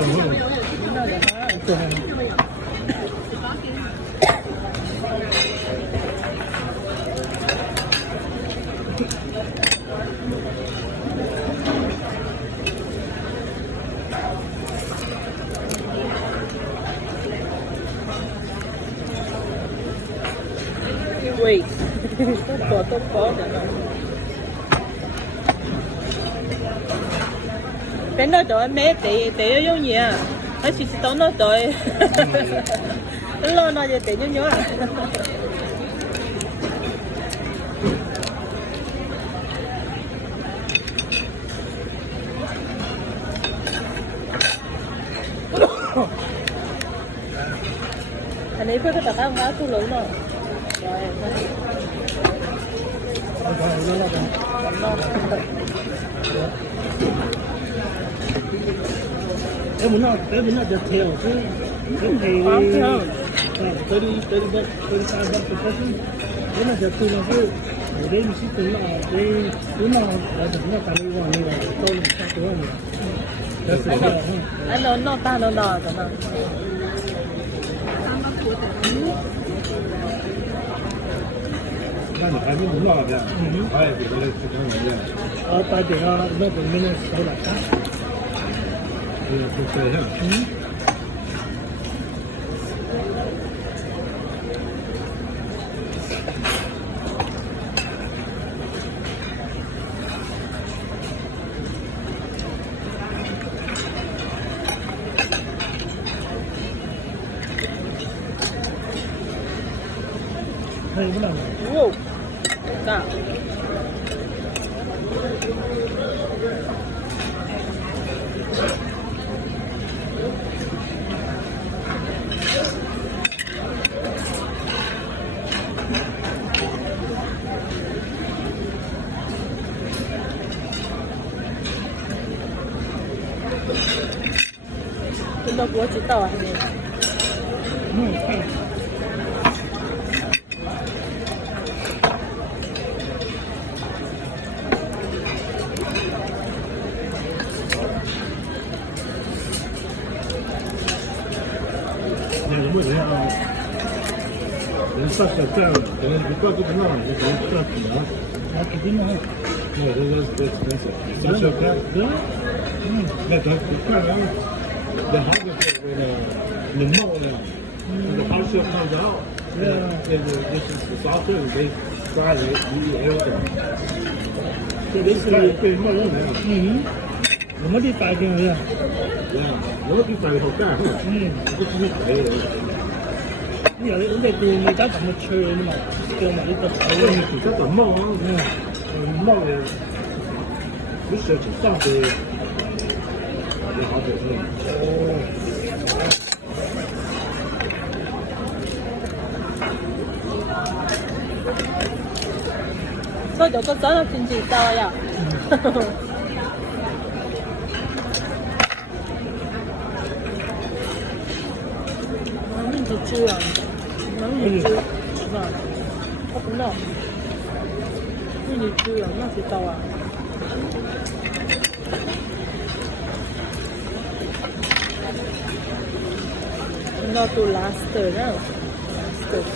种那种，对。Wait, tốt có nữa. Bên đó tụi mẹ tệ giống gì à? Ở xí tao nó tụi lo nó tệ giống nhau à? Anh ấy phải có tất cả các thứ lớn rồi. Rồi, em muốn nó được theo chứ cái này tới đi sai bắt cái gì cái này được từ nó cứ để đến chỉ từ là cái nó là được nó cả đi vào như vậy tôi làm sao tôi làm anh nó ta nó đỏ rồi mà.那你还是不老的，我也觉得是这样的。大姐啊，那个明天少点干。是这样。还有不能。哇，大。真的不知道啊，有没有人啊？人上小站，可能不挂这个闹，就可能这可能。啊，肯定啊。对，这上小站，那咱不看人，那好个这个能冒呢，那好小看着，就是啥时候得抓人，你也有点。这里是被冒用的。我们的白金人，我们的白好干，不是白人。你有你哋你而家咁嘅吹啫嘛，叫埋呢個水。而家就冒啊，冒嘅，你上次上去，你好久是吧？所以就個仔就轉住大呀。猪啊，豬，是吧？我不知道，豬啊，那知道啊。No to last, no.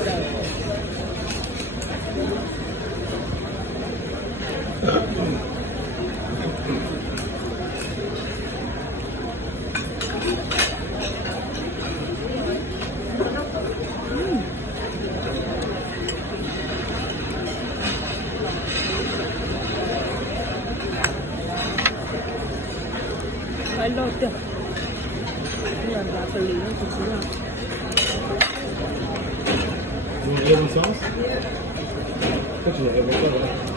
Last, I love that. Yeah, that's a little bit. You want apple sauce? Put your apple sauce.